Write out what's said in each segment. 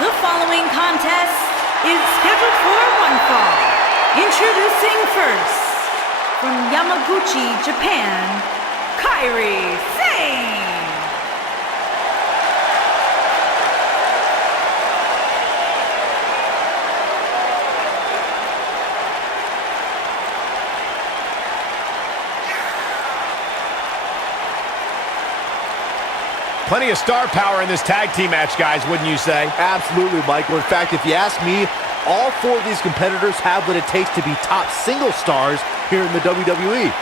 The following contest is scheduled for one fall. Introducing first, from Yamaguchi, Japan, Kairi, Sane. Plenty of star power in this tag team match, guys, wouldn't you say? Absolutely, Michael. In fact, if you ask me, all four of these competitors have what it takes to be top single stars here in the WWE.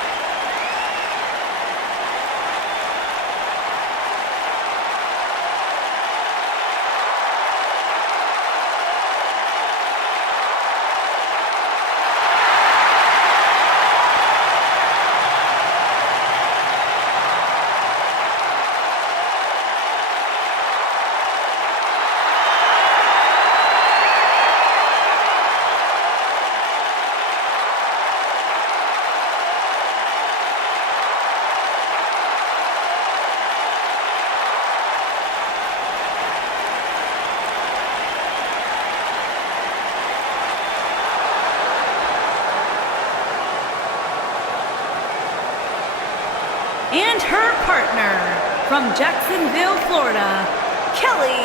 And her partner, from Jacksonville, Florida, Kelly.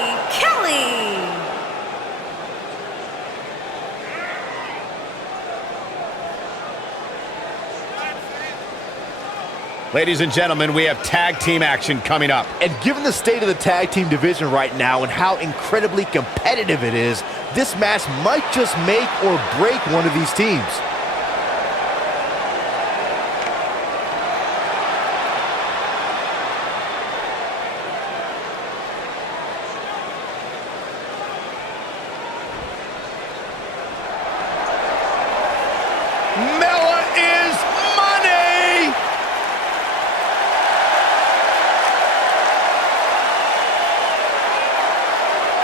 Ladies and gentlemen, we have tag team action coming up. And given the state of the tag team division right now and how incredibly competitive it is, this match might just make or break one of these teams. Mella is money!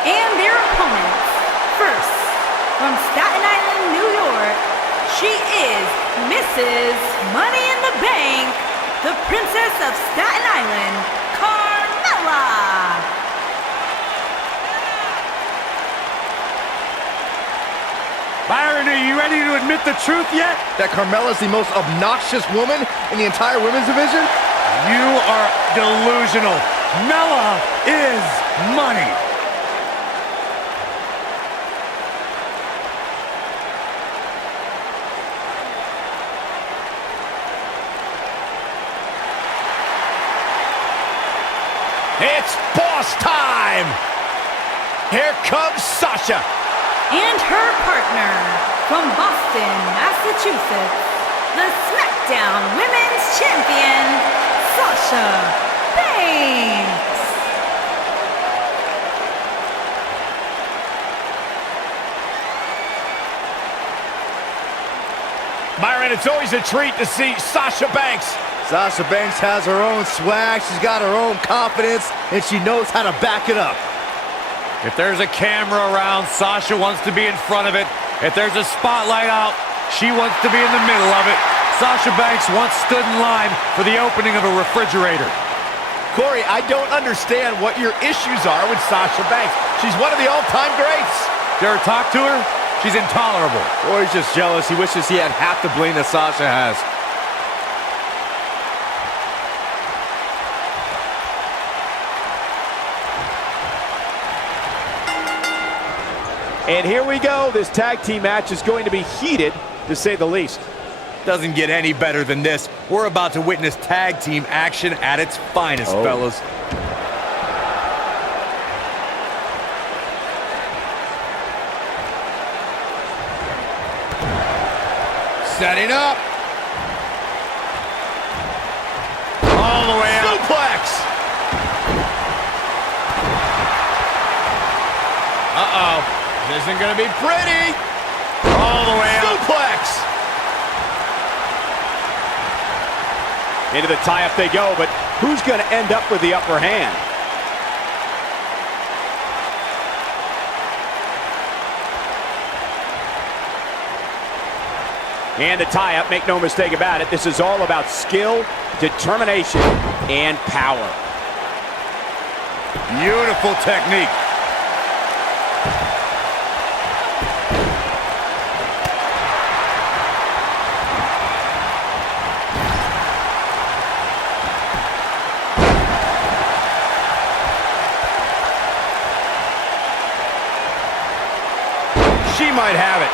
And their opponents, first, from Staten Island, New York, she is Mrs. Money in the Bank, the Princess of Staten Island, Carmella. Byron, are you ready to admit the truth yet? That Carmella's the most obnoxious woman in the entire women's division? You are delusional. Mella is money. It's boss time! Here comes Sasha. And her partner, from Boston, Massachusetts, the SmackDown Women's Champion, Sasha Banks. Byron, it's always a treat to see Sasha Banks. Sasha Banks has her own swag, she's got her own confidence, and she knows how to back it up. If there's a camera around, Sasha wants to be in front of it. If there's a spotlight out, she wants to be in the middle of it. Sasha Banks once stood in line for the opening of a refrigerator. Corey, I don't understand what your issues are with Sasha Banks. She's one of the all-time greats. Dare talk to her? She's intolerable. Or he's just jealous. He wishes he had half the bling that Sasha has. And here we go. This tag team match is going to be heated, to say the least. Doesn't get any better than this. We're about to witness tag team action at its finest, fellas. Setting up. All the way out. Suplex. Uh-oh. This isn't going to be pretty. All the way out. Suplex. Into the tie-up they go, but who's going to end up with the upper hand? And a tie-up, make no mistake about it. This is all about skill, determination, and power. Beautiful technique. She might have it.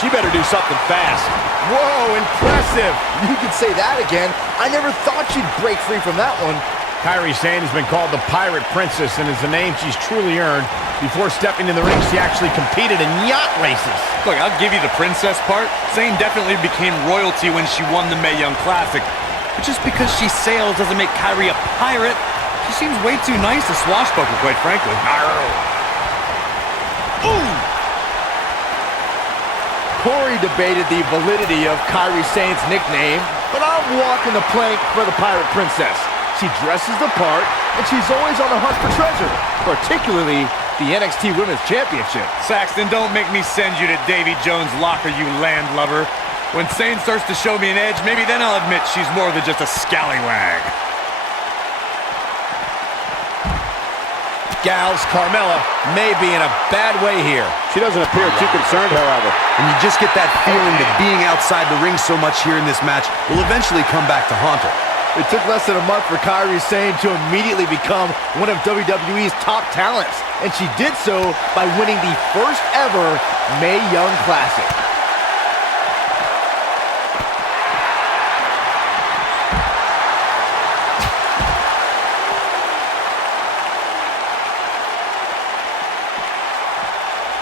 She better do something fast. Whoa, impressive. You could say that again. I never thought she'd break free from that one. Kairi Sane has been called the Pirate Princess, and is a name she's truly earned. Before stepping in the ring, she actually competed in yacht races. Look, I'll give you the princess part. Sane definitely became royalty when she won the Mae Young Classic. But just because she sails doesn't make Kairi a pirate. She seems way too nice to swashbuckle, quite frankly. Ooh! Corey debated the validity of Kairi Sane's nickname, but I'm walking the plank for the Pirate Princess. She dresses the part, and she's always on the hunt for treasure, particularly the NXT Women's Championship. Saxton, don't make me send you to Davy Jones' locker, you landlubber. When Sane starts to show me an edge, maybe then I'll admit she's more than just a scallywag. Gals, Carmella may be in a bad way here. She doesn't appear too concerned, however. And you just get that feeling that being outside the ring so much here in this match will eventually come back to haunt her. It took less than a month for Kairi Sane to immediately become one of WWE's top talents, and she did so by winning the first ever Mae Young Classic.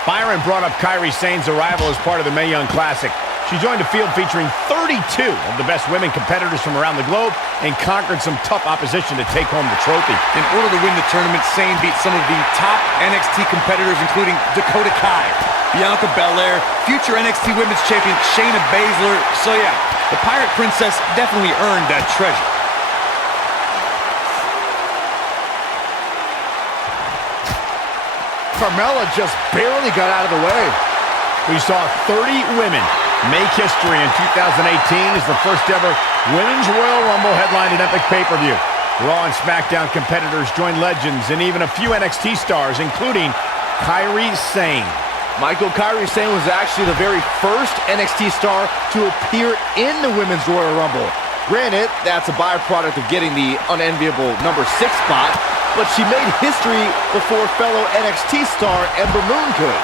Byron brought up Kairi Sane's arrival as part of the Mae Young Classic. She joined a field featuring 32 of the best women competitors from around the globe and conquered some tough opposition to take home the trophy. In order to win the tournament, Sane beat some of the top NXT competitors, including Dakota Kai, Bianca Belair, future NXT Women's Champion Shayna Baszler. So yeah, the Pirate Princess definitely earned that treasure. Carmella just barely got out of the way. We saw 30 women make history in 2018 as the first ever Women's Royal Rumble headlined an epic pay-per-view. Raw and SmackDown competitors joined legends and even a few NXT stars, including Kairi Sane. Michael, Kairi Sane was actually the very first NXT star to appear in the Women's Royal Rumble. Granted, that's a byproduct of getting the unenviable number 6 spot, but she made history before fellow NXT star Ember Moon could.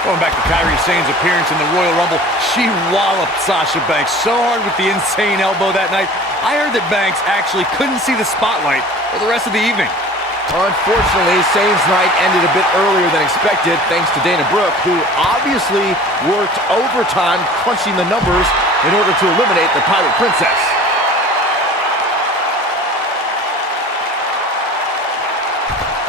Going back to Kairi Sane's appearance in the Royal Rumble, she walloped Sasha Banks so hard with the insane elbow that night. I heard that Banks actually couldn't see the spotlight for the rest of the evening. Unfortunately, Sane's night ended a bit earlier than expected thanks to Dana Brooke, who obviously worked overtime crunching the numbers in order to eliminate the Pirate Princess.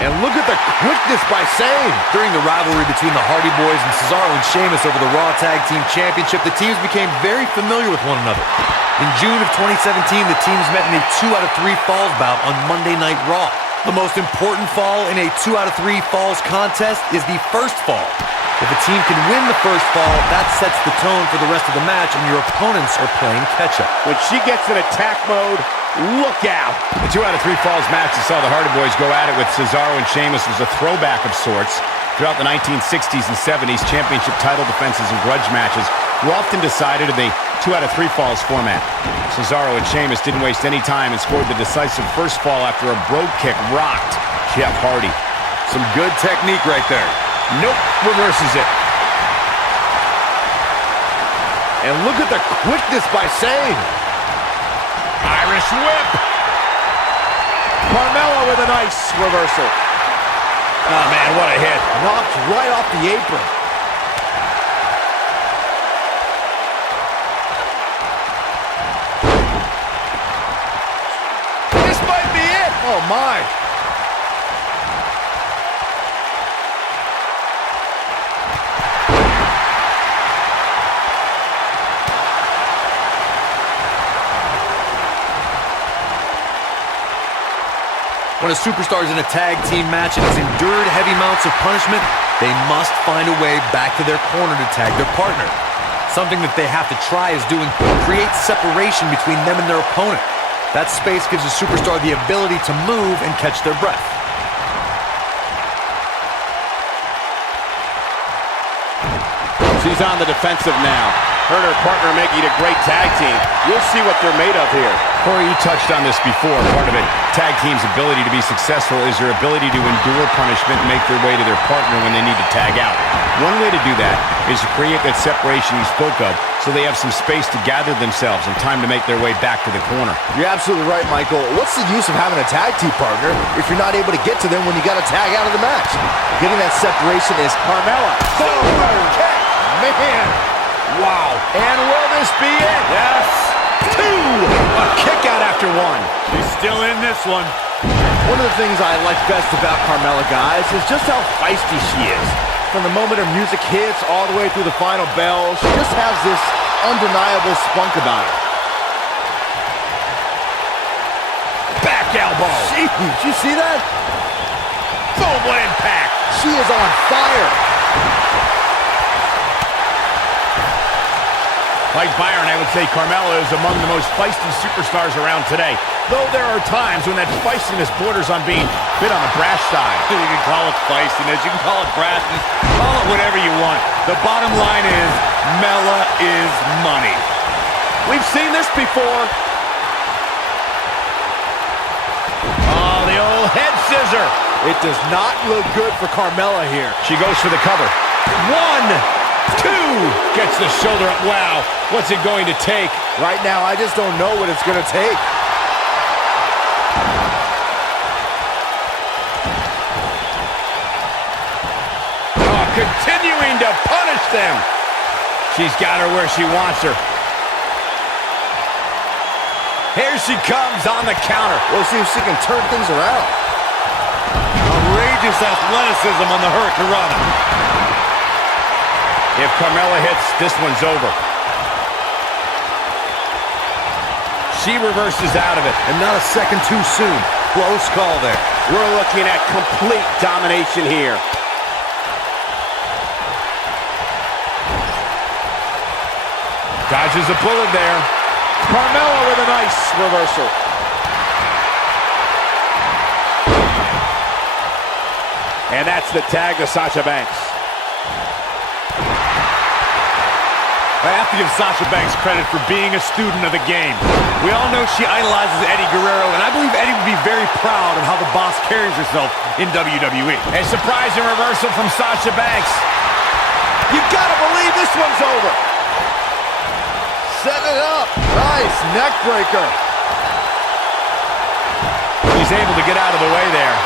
And look at the quickness by Sane. During the rivalry between the Hardy Boys and Cesaro and Sheamus over the Raw Tag Team Championship, the teams became very familiar with one another. In June of 2017, the teams met in a 2 out of 3 falls bout on Monday Night Raw. The most important fall in a 2 out of 3 falls contest is the first fall. If a team can win the first fall, that sets the tone for the rest of the match, and your opponents are playing catch-up. When she gets in attack mode, look out. The 2 out of 3 falls match that saw the Hardy Boys go at it with Cesaro and Sheamus was a throwback of sorts. Throughout the 1960s and 70s, championship title defenses and grudge matches were often decided in the 2 out of 3 falls format. Cesaro and Sheamus didn't waste any time and scored the decisive first fall after a brogue kick rocked Jeff Hardy. Some good technique right there. Nope, reverses it. And look at the quickness by Sane. Irish whip. Carmella with a nice reversal. Oh, man, what a hit. Knocked right off the apron. This might be it. Oh, my. When a superstar is in a tag team match and has endured heavy amounts of punishment, they must find a way back to their corner to tag their partner. Something that they have to try is doing create separation between them and their opponent. That space gives a superstar the ability to move and catch their breath. She's on the defensive now. Her and her partner making a great tag team. You'll see what they're made of here. Corey, you touched on this before. Part of it, tag team's ability to be successful is their ability to endure punishment and make their way to their partner when they need to tag out. One way to do that is to create that separation you spoke of so they have some space to gather themselves and time to make their way back to the corner. You're absolutely right, Michael. What's the use of having a tag team partner if you're not able to get to them when you got to tag out of the match? Getting that separation is Carmella. Super kick. Man. Wow. And will this be it? Yes. 2. A kick out after 1. She's still in this one. One of the things I like best about Carmella, guys, is just how feisty she is. From the moment her music hits all the way through the final bell, she just has this undeniable spunk about her. Back elbow. Jeez, did you see that? Boom, what impact. She is on fire. Like Byron, I would say Carmella is among the most feisty superstars around today. Though there are times when that feistiness borders on being a bit on the brash side. You can call it feistiness, you can call it brashness, call it whatever you want. The bottom line is, Mella is money. We've seen this before. Oh, the old head scissor. It does not look good for Carmella here. She goes for the cover. 1, 2. Gets the shoulder up. Wow. What's it going to take? Right now, I just don't know what it's going to take. Oh, continuing to punish them. She's got her where she wants her. Here she comes on the counter. We'll see if she can turn things around. Outrageous athleticism on the Hurricanrana. If Carmella hits, this one's over. She reverses out of it. And not a second too soon. Close call there. We're looking at complete domination here. Dodges a bullet there. Carmella with a nice reversal. And that's the tag to Sasha Banks. I have to give Sasha Banks credit for being a student of the game. We all know she idolizes Eddie Guerrero, and I believe Eddie would be very proud of how the boss carries herself in WWE. A surprising reversal from Sasha Banks. You gotta believe this one's over. Set it up. Nice neck breaker. He's able to get out of the way there.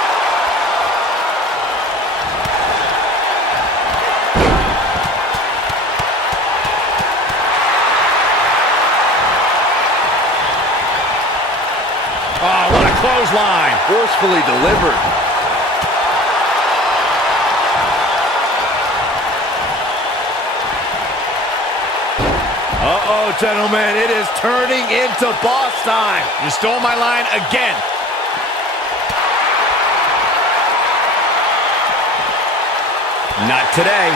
Oh, what a clothesline. Forcefully delivered. Uh-oh, gentlemen. It is turning into boss time. You stole my line again. Not today.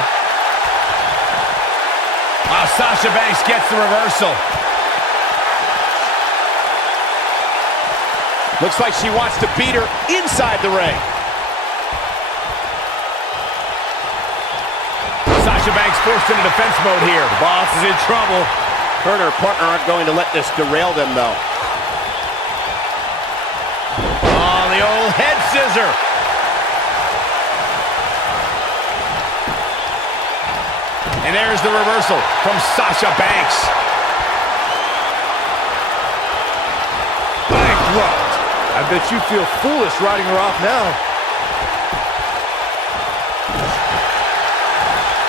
Oh, Sasha Banks gets the reversal. Looks like she wants to beat her inside the ring. Sasha Banks forced into defense mode here. The boss is in trouble. Her and her partner aren't going to let this derail them, though. Oh, the old head scissor. And there's the reversal from Sasha Banks. Bankrupt. I bet you feel foolish riding her off now.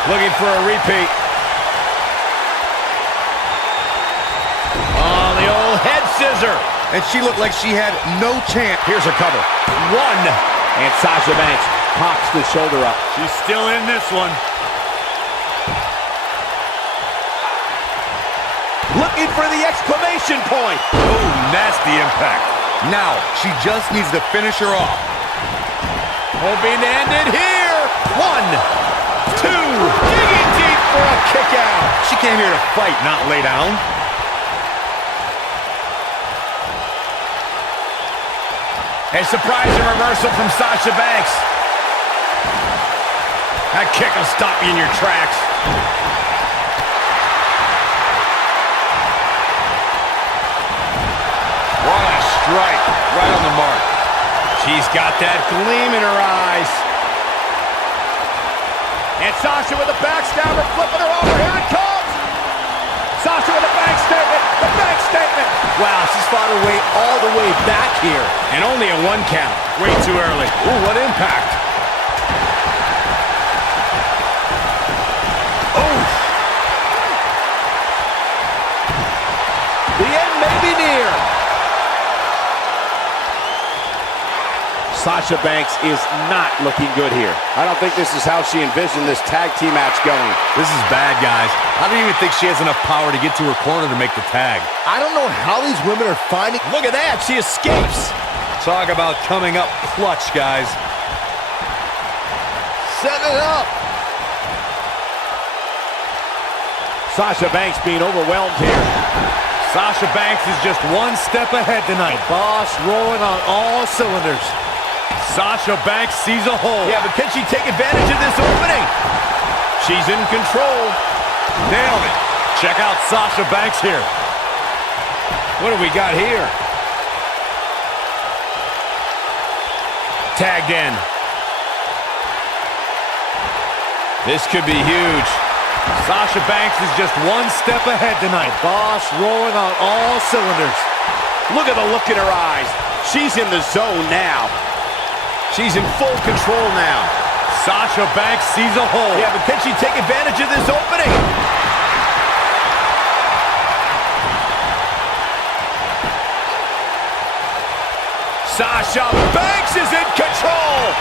Looking for a repeat. Oh, the old head scissor. And she looked like she had no chance. Here's her cover. 1. And Sasha Banks pops the shoulder up. She's still in this one. Looking for the exclamation point. Oh, nasty impact. Now, she just needs to finish her off. Hoping to end it here. 1, 2. Digging deep for a kick out. She came here to fight, not lay down. A surprising reversal from Sasha Banks. That kick will stop you in your tracks. What a strike. Right on the mark. She's got that gleam in her eyes. And Sasha with a backstabber, flipping her over. Here it comes. Sasha with a bank statement. The bank statement. Wow, she's fought her way all the way back here. And only a 1 count. Way too early. Ooh, what impact. Oh! The end may be near. Sasha Banks is not looking good here. I don't think this is how she envisioned this tag team match going. This is bad, guys. I don't even think she has enough power to get to her corner to make the tag. I don't know how these women are finding... Look at that. She escapes. Talk about coming up clutch, guys. Set it up. Sasha Banks being overwhelmed here. Sasha Banks is just 1 step ahead tonight. Boss rolling on all cylinders. Sasha Banks sees a hole. Yeah, but can she take advantage of this opening? She's in control. Nailed it. Check out Sasha Banks here. What do we got here? Tagged in. This could be huge. Sasha Banks is just 1 step ahead tonight. Boss rolling on all cylinders. Look at the look in her eyes. She's in the zone now. She's in full control now. Sasha Banks sees a hole. Yeah, but can she take advantage of this opening? Sasha Banks is in control.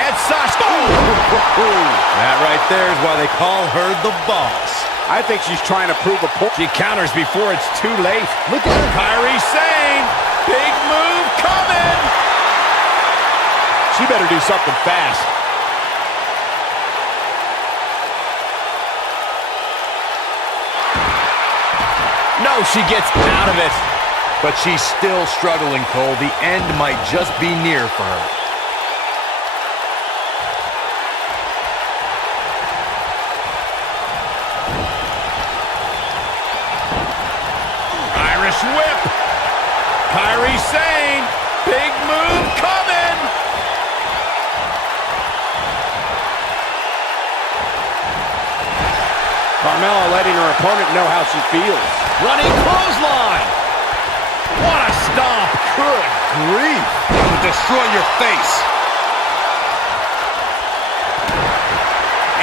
And Sasha... That right there is why they call her the boss. I think she's trying to prove a point. She counters before it's too late. Look at her. Kairi Sane. Big move coming. She better do something fast. No, she gets out of it. But she's still struggling, Cole. The end might just be near for her. Irish whip. Kairi Sane. Big move coming. Carmella letting her opponent know how she feels. Running clothesline. What a stomp. Good grief. To destroy your face.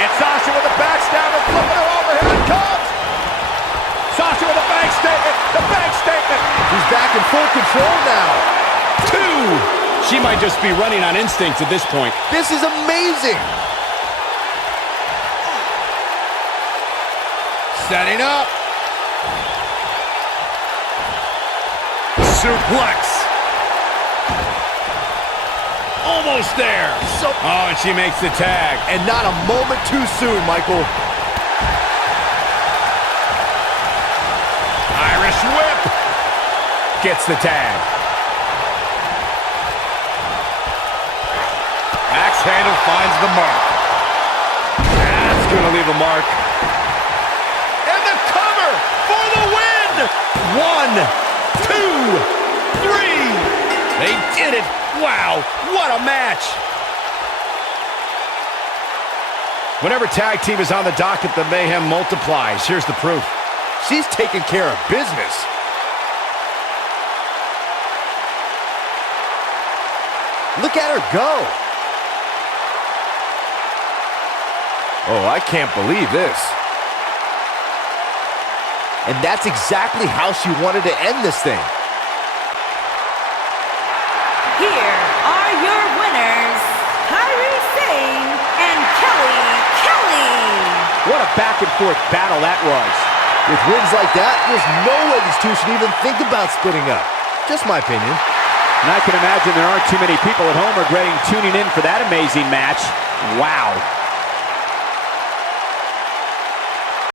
And Sasha with a backstabber, flipping her over. Here it comes. Sasha with a bank statement. The bank statement. She's back in full control now. 2. She might just be running on instinct at this point. This is amazing. Setting up. Suplex. Almost there. Oh, and she makes the tag. And not a moment too soon, Michael. Irish whip. Gets the tag. Axe handle finds the mark. That's going to leave a mark. And the cover for the win. 1, 2, 3. They did it. Wow, what a match. Whenever tag team is on the docket, the mayhem multiplies. Here's the proof. She's taking care of business. Look at her go. Oh, I can't believe this. And that's exactly how she wanted to end this thing. Here are your winners, Kairi Sane and Kelly. What a back-and-forth battle that was. With wins like that, there's no way these two should even think about splitting up. Just my opinion. And I can imagine there aren't too many people at home regretting tuning in for that amazing match. Wow.